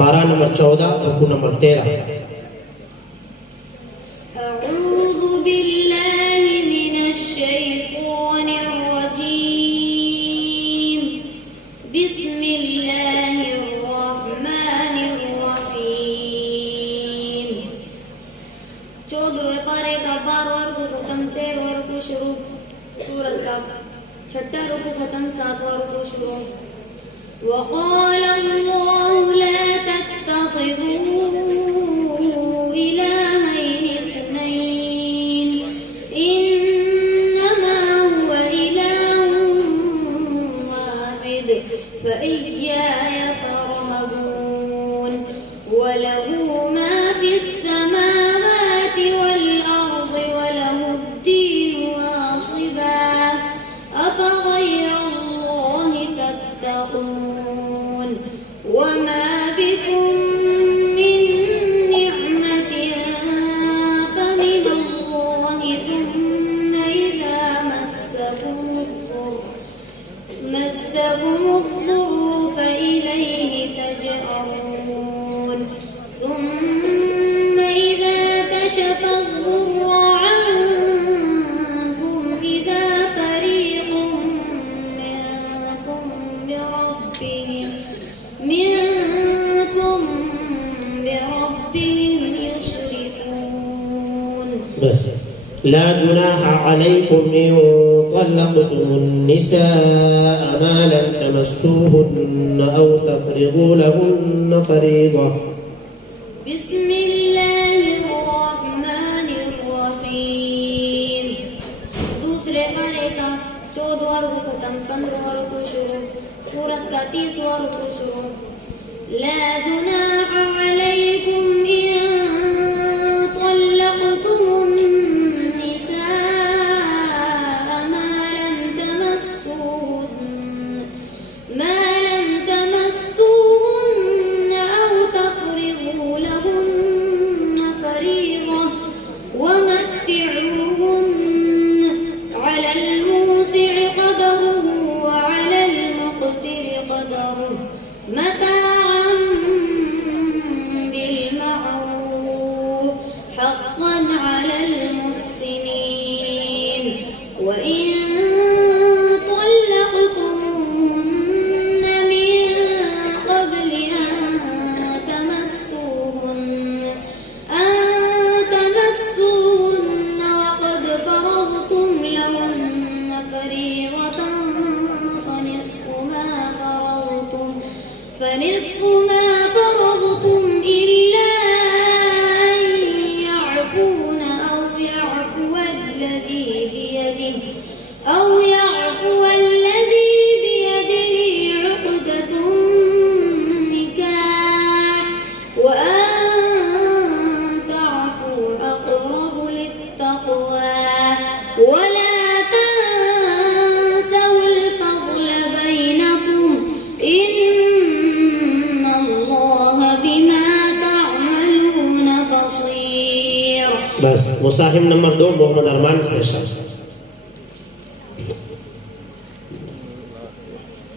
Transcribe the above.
पारा नंबर 14 रुकू नंबर 13। أعوذ بالله من الشيطان الرجيم بسم الله الرحمن الرحيم 14वें पारे का 12वां रुकू खत्म 13वां रुकू शुरू सूरत का 6ठा रुकू खत्म 7वां रुकू शुरू وقال الله لا تتخذوا إلهين اثنين إنما هو إله واحد فإياي فارهبون وله ما في السماوات والأرض وله الدين واصبا أفغير الله تتقون وما بكم من نعمة فمن الله ثم إذا مسكم الضر فإليه تجأرون ثم إذا كشف الضر عنكم إذا فريق منكم بربهم يشركون. بس لا جناح عليكم إن طلقتم النساء ما لم تمسوهن أو تفرضوا لهن فريضة. بسم الله الرحمن الرحيم दूसरे पारे का 14वां रुकू खत्म 15वां रुकू शुरू सूरत का 30वां रुकू शुरू لا جناح عليكم إن طلقتم النساء ما لم تمسوهن أو تفرضوا لهن فريضة ومتعوهن على الموسع قدره وعلى المقتر قدره متاعا بالمعروف حقا على المحسنين وإن طلقتموهن من قبل أن تمسوهن وقد فرضتم لهن فريضة فنصف ما فرضتم إلا أن يعفون أو يعفو الذي بيده عقدة النكاح وأن تعفوا أقرب للتقوى ولا تنسوا الفضل بينكم إن الله بما تعملون بصير. بس مساهم نمبر 2 मोहम्मद अरमान स्टेशन।